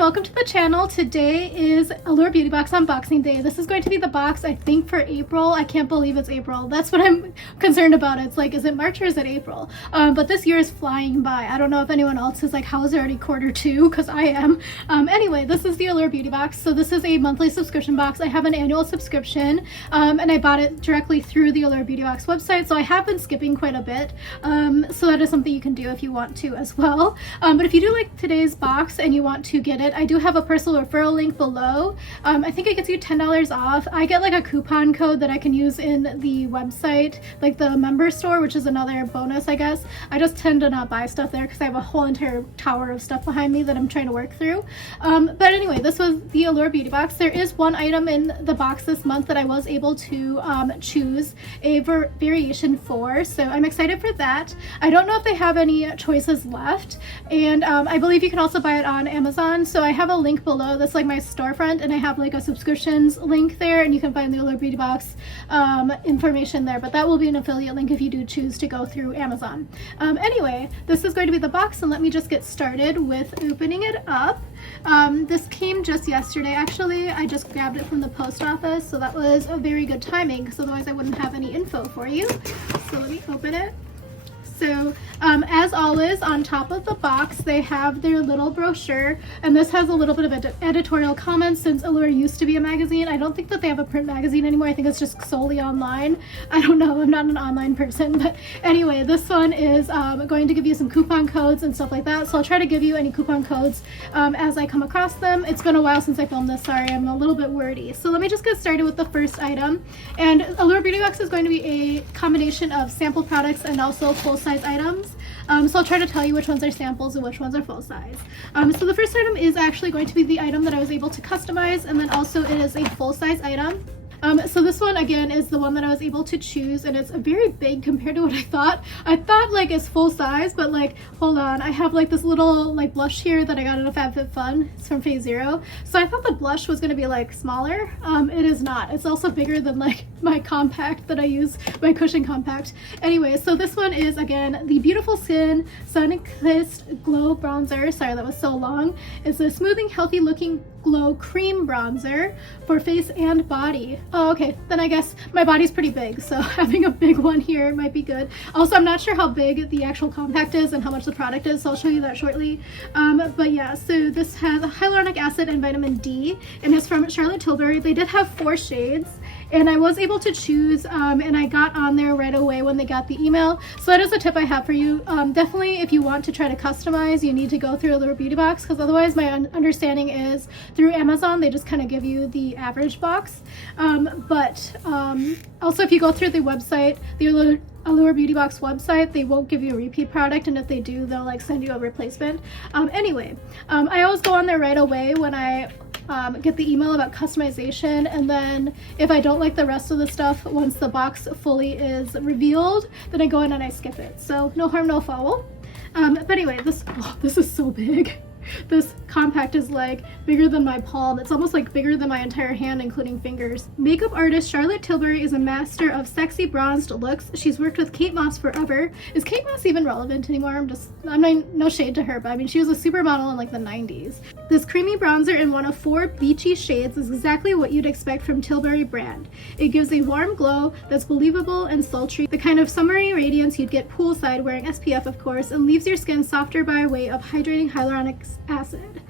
and welcome to the channel. Today is Allure Beauty Box unboxing day. This is going to be the box, I think, for April. I can't believe it's April. That's what I'm concerned about. It's like, is it March or is it April? But this year is flying by. I don't know if anyone else is like, how is it already Q2? Because I am. Anyway, this is the Allure Beauty Box. So this is a monthly subscription box. I have an annual subscription and I bought it directly through the Allure Beauty Box website. So I have been skipping quite a bit. So that is something you can do if you want to as well. But if you do like today's box and you want to get it, I do have a personal referral link below. I think it gets you $10 off. I get like a coupon code that I can use in the website, like the member store, which is another bonus, I guess. I just tend to not buy stuff there because I have a whole entire tower of stuff behind me that I'm trying to work through. But anyway, this was the Allure Beauty Box. There is one item in the box this month that I was able to choose a variation for, so I'm excited for that. I don't know if they have any choices left, and I believe you can also buy it on Amazon. So I have a link below that's like my storefront, and I have like a subscriptions link there, and you can find the Allure Beauty Box information there, but that will be an affiliate link if you do choose to go through Amazon. Anyway, this is going to be the box, and let me just get started with opening it up. This came just yesterday, actually. I just grabbed it from the post office, so that was a very good timing because otherwise I wouldn't have any info for you. So let me open it. So as always, on top of the box they have their little brochure, and this has a little bit of editorial comments. Since Allure used to be a magazine, I don't think that they have a print magazine anymore. I think it's just solely online. I don't know, I'm not an online person, but anyway, this one is going to give you some coupon codes and stuff like that, so I'll try to give you any coupon codes as I come across them. It's been a while since I filmed this, sorry, I'm a little bit wordy. So let me just get started with the first item, and Allure Beauty Box is going to be a combination of sample products and also full-size items. So I'll try to tell you which ones are samples and which ones are full size. So the first item is actually going to be the item that I was able to customize, and then also it is a full size item. So this one again is the one that I was able to choose, and it's very big compared to what I thought. I thought like it's full size, but like, hold on, I have like this little like blush here that I got at a FabFitFun. It's from Phase Zero. So I thought the blush was going to be like smaller. It is not. It's also bigger than like my compact that I use, my cushion compact. Anyway, so this one is again the Beautiful Skin Sun Kissed Glow Bronzer. Sorry, that was so long. It's a smoothing, healthy looking glow cream bronzer for face and body. Oh, okay, then I guess my body's pretty big, so having a big one here might be good. Also, I'm not sure how big the actual compact is and how much the product is, so I'll show you that shortly. But yeah, so this has hyaluronic acid and vitamin D, and it's from Charlotte Tilbury. They did have 4 shades, and I was able to choose, and I got on there right away when they got the email. So that is a tip I have for you. Definitely, if you want to try to customize, you need to go through a little beauty box, because otherwise my understanding is through Amazon, they just kind of give you the average box. Also, if you go through the website, the Allure Beauty Box website, they won't give you a repeat product, and if they do, they'll like send you a replacement. Anyway, I always go on there right away when I get the email about customization, and then if I don't like the rest of the stuff once the box fully is revealed, then I go in and I skip it. So no harm, no foul. But anyway, this is so big. This compact is like bigger than my palm. It's almost like bigger than my entire hand, including fingers. Makeup artist Charlotte Tilbury is a master of sexy bronzed looks. She's worked with Kate Moss forever. Is Kate Moss even relevant anymore? I'm no shade to her, but I mean, she was a supermodel in like the 90s. This creamy bronzer in one of 4 beachy shades is exactly what you'd expect from Tilbury brand. It gives a warm glow that's believable and sultry, the kind of summery radiance you'd get poolside wearing SPF, of course, and leaves your skin softer by way of hydrating hyaluronic acid.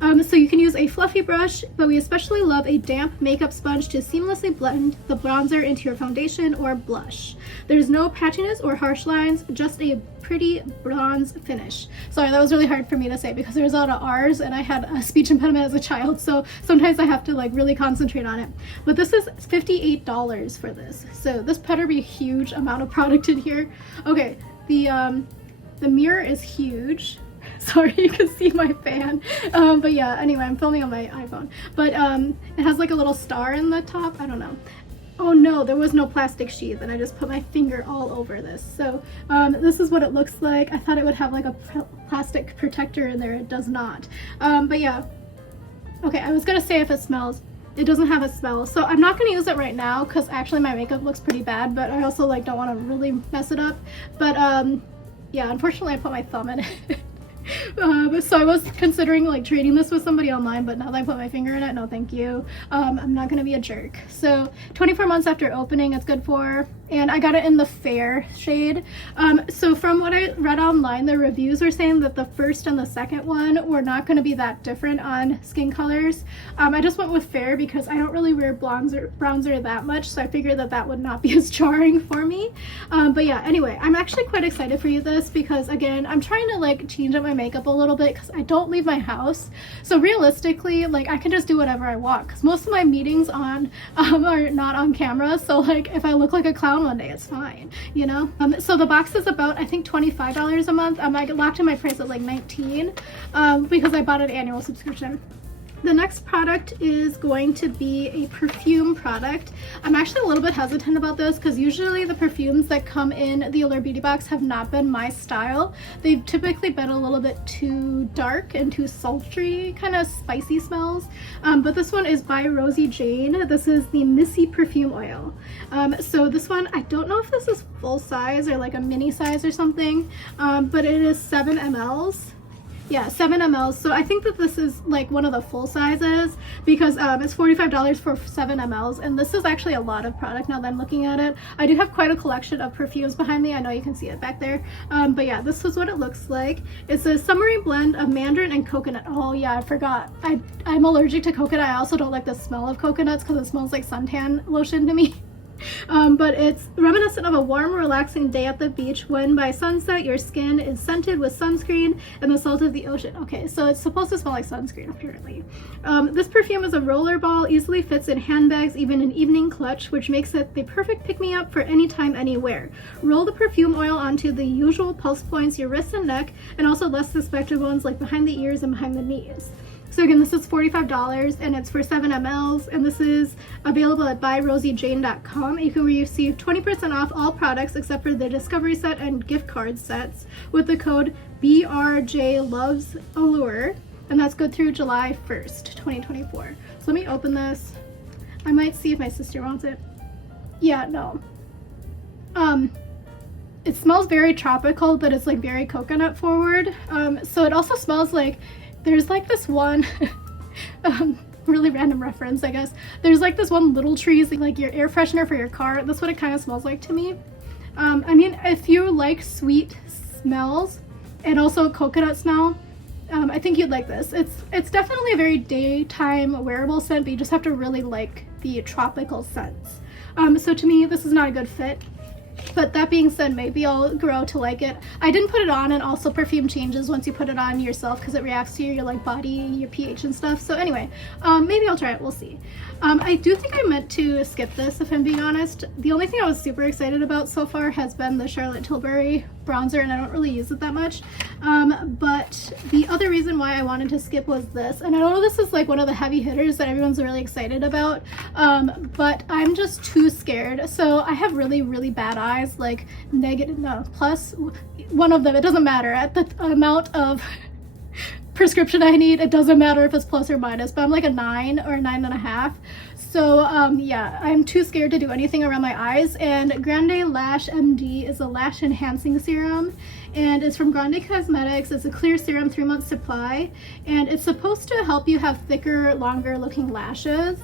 So you can use a fluffy brush, but we especially love a damp makeup sponge to seamlessly blend the bronzer into your foundation or blush. There's no patchiness or harsh lines, just a pretty bronze finish. Sorry, that was really hard for me to say because there's a lot of R's, and I had a speech impediment as a child, so sometimes I have to like really concentrate on it. But this is $58 for this, so this better be a huge amount of product in here. Okay, the mirror is huge. Sorry, you can see my fan. But yeah, anyway, I'm filming on my iPhone. But it has like a little star in the top. I don't know. Oh no, there was no plastic sheath, and I just put my finger all over this. So this is what it looks like. I thought it would have like a plastic protector in there. It does not. But yeah. Okay, I was gonna say if it smells. It doesn't have a smell, so I'm not gonna use it right now because actually my makeup looks pretty bad, but I also like don't want to really mess it up. But yeah, unfortunately I put my thumb in it. So I was considering like trading this with somebody online, but now that I put my finger in it, no thank you. I'm not gonna be a jerk. So 24 months after opening, it's good for, and I got it in the fair shade. So from what I read online, the reviews were saying that the first and the second one were not going to be that different on skin colors. I just went with fair because I don't really wear bronzer that much, so I figured that that would not be as jarring for me. But yeah, anyway, I'm actually quite excited for you this because again, I'm trying to like change up my makeup a little bit because I don't leave my house. So realistically, like I can just do whatever I want because most of my meetings are not on camera. So like if I look like a clown one day, it's fine, you know? So the box is about, I think, $25 a month. I locked in my price at like $19 because I bought an annual subscription. The next product is going to be a perfume product. I'm actually a little bit hesitant about this because usually the perfumes that come in the Allure Beauty Box have not been my style. They've typically been a little bit too dark and too sultry, kind of spicy smells. But this one is by Rosie Jane. This is the Missy Perfume Oil. So this one, I don't know if this is full size or like a mini size or something, but it is 7 mls. Yeah, 7 mls. So I think that this is like one of the full sizes because it's $45 for 7 mls, and this is actually a lot of product now that I'm looking at it. I do have quite a collection of perfumes behind me. I know you can see it back there. But yeah, this is what it looks like. It's a summery blend of mandarin and coconut. Oh yeah, I forgot. I'm allergic to coconut. I also don't like the smell of coconuts because it smells like suntan lotion to me. But it's reminiscent of a warm, relaxing day at the beach when by sunset your skin is scented with sunscreen and the salt of the ocean. Okay, so it's supposed to smell like sunscreen apparently. This perfume is a roller ball, easily fits in handbags, even an evening clutch, which makes it the perfect pick-me-up for anytime, anywhere. Roll the perfume oil onto the usual pulse points, your wrist and neck, and also less suspected ones like behind the ears and behind the knees. So again, this is $45 and it's for 7 mls, and this is available at buyrosiejane.com. You can receive 20% off all products except for the Discovery set and gift card sets with the code BRJLovesAllure, and that's good through July 1st, 2024. So let me open this. I might see if my sister wants it. Yeah, no. It smells very tropical, but it's like very coconut forward. So it also smells like there's like this one really random reference, I guess. There's like this one Little Trees, like your air freshener for your car. That's what it kind of smells like to me. I mean, if you like sweet smells and also coconut smell, I think you'd like this. It's definitely a very daytime wearable scent, but you just have to really like the tropical scents. So to me, this is not a good fit. But that being said, maybe I'll grow to like it. I didn't put it on, and also perfume changes once you put it on yourself because it reacts to your like body, your pH and stuff. So anyway, maybe I'll try it. We'll see. I do think I meant to skip this, if I'm being honest. The only thing I was super excited about so far has been the Charlotte Tilbury bronzer, and I don't really use it that much. But the other reason why I wanted to skip was this, and I know this is like one of the heavy hitters that everyone's really excited about, but I'm just too scared. So I have really, really bad eyes, like negative, no, plus one of them, it doesn't matter. At the amount of prescription I need, it doesn't matter if it's plus or minus, but I'm like a 9 or a 9.5. So yeah, I'm too scared to do anything around my eyes. And Grande Lash MD is a lash enhancing serum, and it's from Grande Cosmetics. It's a clear serum, 3-month supply, and it's supposed to help you have thicker, longer looking lashes.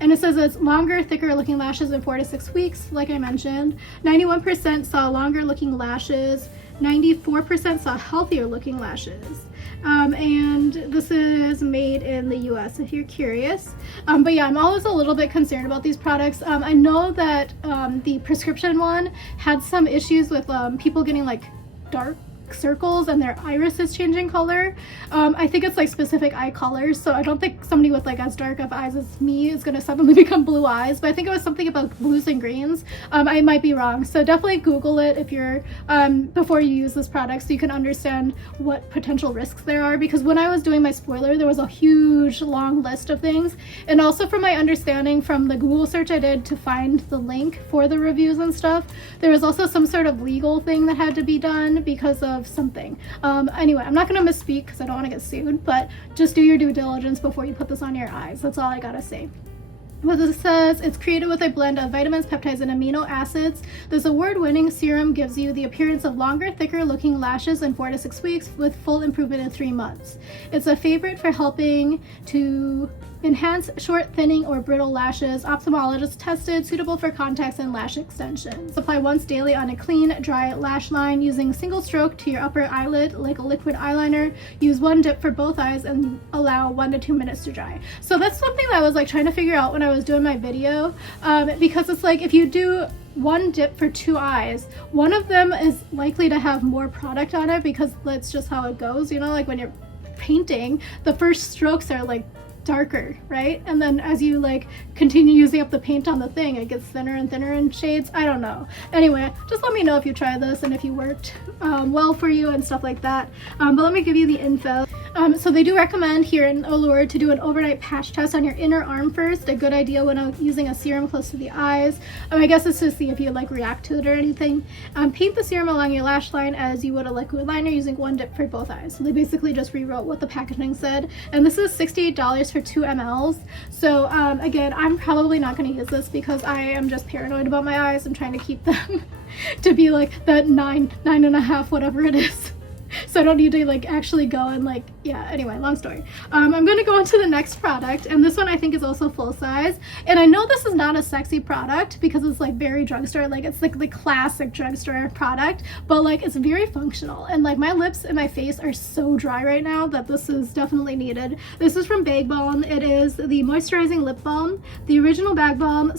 And it says it's longer, thicker looking lashes in 4 to 6 weeks, like I mentioned. 91% saw longer looking lashes. 94% saw healthier looking lashes. And this is made in the US if you're curious. But yeah, I'm always a little bit concerned about these products. I know that the prescription one had some issues with people getting like dark circles and their iris is changing color. I think it's like specific eye colors, so I don't think somebody with like as dark of eyes as me is gonna suddenly become blue eyes, but I think it was something about blues and greens. I might be wrong, so definitely Google it if you're before you use this product so you can understand what potential risks there are, because when I was doing my spoiler there was a huge long list of things, and also from my understanding from the Google search I did to find the link for the reviews and stuff, there was also some sort of legal thing that had to be done because of something. Anyway, I'm not gonna misspeak because I don't want to get sued, but just do your due diligence before you put this on your eyes. That's all I gotta say. What this says, it's created with a blend of vitamins, peptides, and amino acids. This award-winning serum gives you the appearance of longer, thicker-looking lashes in 4 to 6 weeks with full improvement in 3 months. It's a favorite for helping to enhance short, thinning, or brittle lashes. Ophthalmologist tested, suitable for contacts and lash extensions. Apply once daily on a clean, dry lash line using single stroke to your upper eyelid like a liquid eyeliner. Use one dip for both eyes and allow 1 to 2 minutes to dry. So that's something that I was like trying to figure out when I was doing my video, because it's like if you do one dip for 2 eyes, one of them is likely to have more product on it because that's just how it goes, you know, like when you're painting, the first strokes are like darker, right? And then as you like continue using up the paint on the thing, it gets thinner and thinner in shades. I don't know. Anyway, just let me know if you try this and if you worked well for you and stuff like that. But let me give you the info. So they do recommend here in Allure to do an overnight patch test on your inner arm first. A good idea when using a serum close to the eyes. I guess it's to see if you like react to it or anything. Paint the serum along your lash line as you would a liquid liner using one dip for both eyes. So they basically just rewrote what the packaging said. And this is $68 for 2 mLs. So again, I'm probably not going to use this because I am just paranoid about my eyes. I'm trying to keep them to be like that 9.5, whatever it is. So I don't need to like actually go and like, yeah, anyway, long story. I'm going to go on to the next product, and this one I think is also full size. And I know this is not a sexy product because it's like very drugstore, like it's like the classic drugstore product, but like it's very functional. And like my lips and my face are so dry right now that this is definitely needed. This is from Balm. It is the moisturizing lip balm. The original bag balm,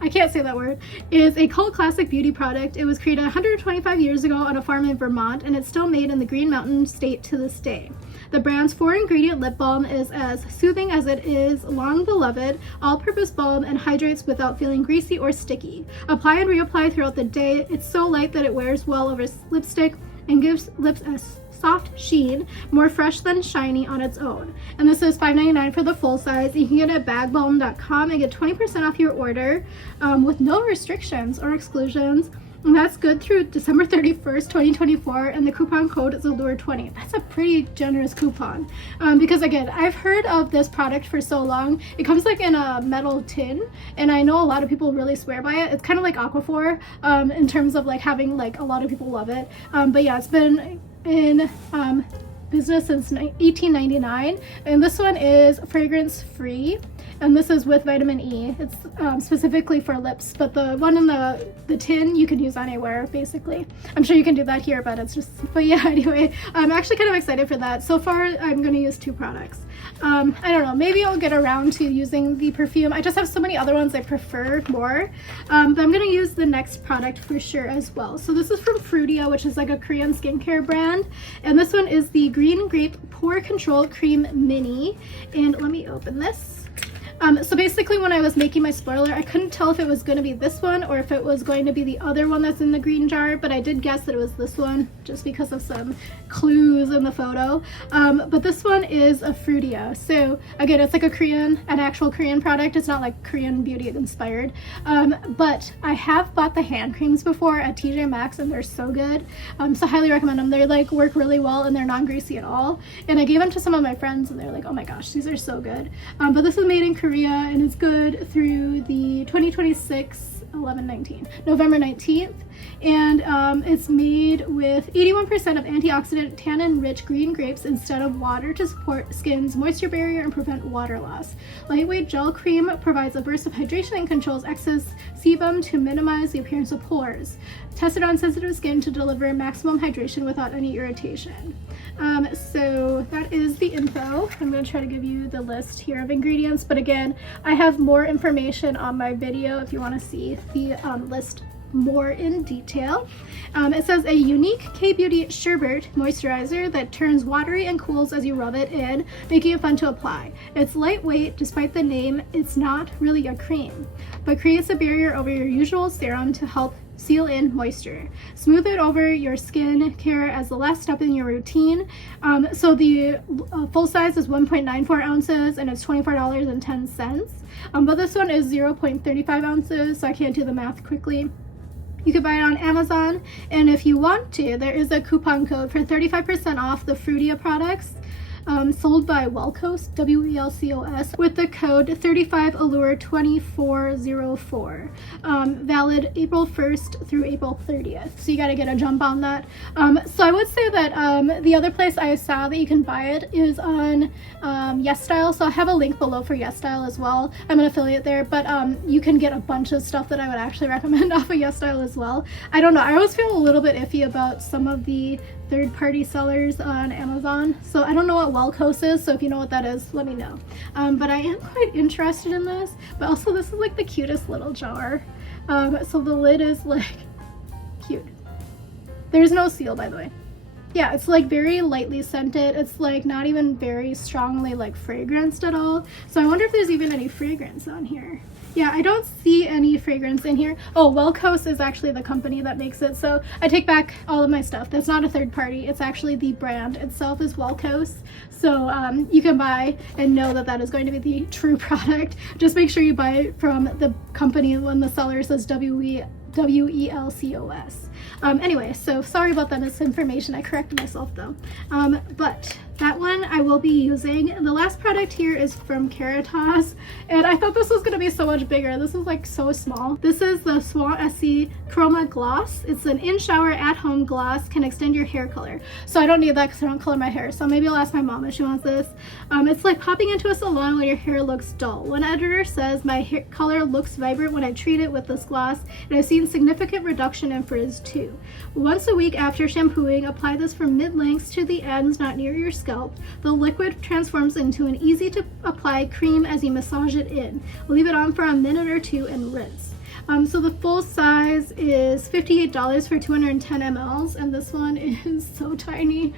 I can't say that word, is a cult classic beauty product. It was created 125 years ago on a farm in Vermont, and it's still made in the Green Mountain State to this day. The brand's 4-ingredient lip balm is as soothing as it is long beloved, all-purpose balm, and hydrates without feeling greasy or sticky. Apply and reapply throughout the day. It's so light that it wears well over lipstick and gives lips a soft sheen, more fresh than shiny on its own. And this is $5.99 for the full size. You can get it at bagbalm.com and get 20% off your order with no restrictions or exclusions. And that's good through December 31st, 2024, and the coupon code is Allure20. That's a pretty generous coupon. Because again, I've heard of this product for so long. It comes like in a metal tin, and I know a lot of people really swear by it. It's kind of like Aquaphor in terms of like having like a lot of people love it. But yeah, it's been in business since 1899, and this one is fragrance free, and this is with vitamin E. It's specifically for lips, but the one in the tin you can use anywhere basically. I'm sure you can do that here, but it's just, but yeah, anyway, I'm actually kind of excited for that. So far I'm going to use 2 products. I don't know, maybe I'll get around to using the perfume. I just have so many other ones I prefer more, but I'm going to use the next product for sure as well. So this is from Fruitia, which is like a Korean skincare brand, and this one is the Green Grape Pore Control Cream Mini, and let me open this. So basically when I was making my spoiler, I couldn't tell if it was going to be this one or if it was going to be the other one that's in the green jar, but I did guess that it was this one just because of some clues in the photo. But this one is a Fruitia. So again, it's like an actual Korean product. It's not like Korean beauty inspired. But I have bought the hand creams before at TJ Maxx, and they're so good. So highly recommend them. They like work really well, and they're non-greasy at all. And I gave them to some of my friends, and they're like, oh my gosh, these are so good. But this is made in Korea, and it's good through the 2026 November 19th, and it's made with 81% of antioxidant tannin-rich green grapes instead of water to support skin's moisture barrier and prevent water loss. Lightweight gel cream provides a burst of hydration and controls excess sebum to minimize the appearance of pores. Tested on sensitive skin to deliver maximum hydration without any irritation. So that is the info. I'm going to try to give you the list here of ingredients, but again, I have more information on my video if you want to see the list more in detail. It says a unique K-Beauty Sherbet moisturizer that turns watery and cools as you rub it in, making it fun to apply. It's lightweight. Despite the name, it's not really a cream, but creates a barrier over your usual serum to help seal in moisture. Smooth it over your skin care as the last step in your routine. So the full size is 1.94 ounces and it's $24.10. But this one is 0.35 ounces, so I can't do the math quickly. You can buy it on Amazon, and if you want to, there is a coupon code for 35% off the Fruitia products. sold by Welcos, Welcos, with the code 35Allure2404, valid April 1st through April 30th. So you got to get a jump on that. So I would say that the other place I saw that you can buy it is on YesStyle. So I have a link below for YesStyle as well. I'm an affiliate there, but you can get a bunch of stuff that I would actually recommend off of YesStyle as well. I don't know, I always feel a little bit iffy about some of the third-party sellers on Amazon, so I don't know what Welcos is, so if you know what that is, let me know. But I am quite interested in this, but also this is like the cutest little jar. So the lid is like cute. There's no seal, by the way. Yeah, it's like very lightly scented. It's like not even very strongly like fragranced at all. So I wonder if there's even any fragrance on here. Yeah, I don't see any fragrance in here. Oh, Welcos is actually the company that makes it, so I take back all of my stuff. That's not a third party. It's actually the brand itself is Welcos. So you can buy and know that that is going to be the true product. Just make sure you buy it from the company when the seller says Welcos. Anyway, so sorry about that misinformation. I corrected myself though. But that one I will be using. And the last product here is from Caritas, and I thought this was going to be so much bigger. This is like so small. This is the Swan SC Chroma Gloss. It's an in-shower at-home gloss, can extend your hair color. So I don't need that because I don't color my hair, so maybe I'll ask my mom if she wants this. It's like popping into a salon when your hair looks dull. One editor says my hair color looks vibrant when I treat it with this gloss, and I've seen significant reduction in frizz too. Once a week after shampooing, apply this from mid-lengths to the ends not near your scalp. The liquid transforms into an easy to apply cream as you massage it in. Leave it on for a minute or two and rinse. So the full size is $58 for 210 mLs, and this one is so tiny.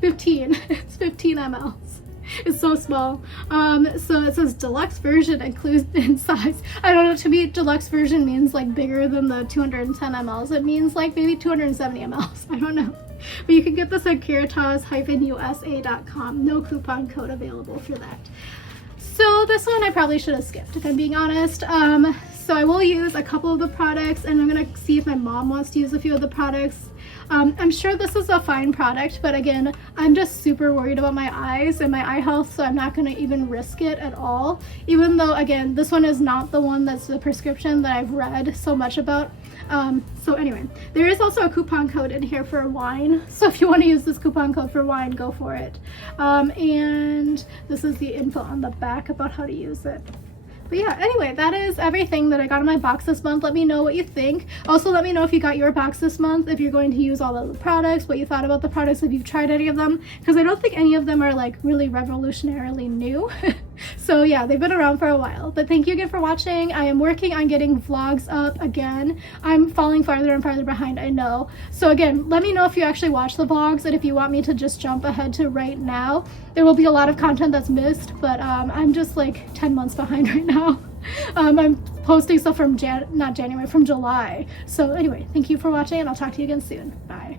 15. It's 15 mLs. It's so small. So it says deluxe version includes in size. I don't know, to me deluxe version means like bigger than the 210 mLs. It means like maybe 270 mLs. I don't know. But you can get this at Caritas-USA.com. No coupon code available for that. So this one I probably should have skipped, if I'm being honest. So I will use a couple of the products, and I'm gonna see if my mom wants to use a few of the products. I'm sure this is a fine product, but again, I'm just super worried about my eyes and my eye health, so I'm not going to even risk it at all. Even though, again, this one is not the one that's the prescription that I've read so much about. So anyway, there is also a coupon code in here for wine, so if you want to use this coupon code for wine, go for it. And this is the info on the back about how to use it. But yeah, anyway, that is everything that I got in my box this month. Let me know what you think. Also, let me know if you got your box this month, if you're going to use all of the products, what you thought about the products, if you've tried any of them, because I don't think any of them are like really revolutionarily new. So yeah, they've been around for a while. But thank you again for watching. I am working on getting vlogs up again. I'm falling farther and farther behind, I know. So again, let me know if you actually watch the vlogs, and if you want me to just jump ahead to right now. There will be a lot of content that's missed, but I'm just like 10 months behind right now. I'm posting stuff from from July. So anyway, thank you for watching, and I'll talk to you again soon. Bye.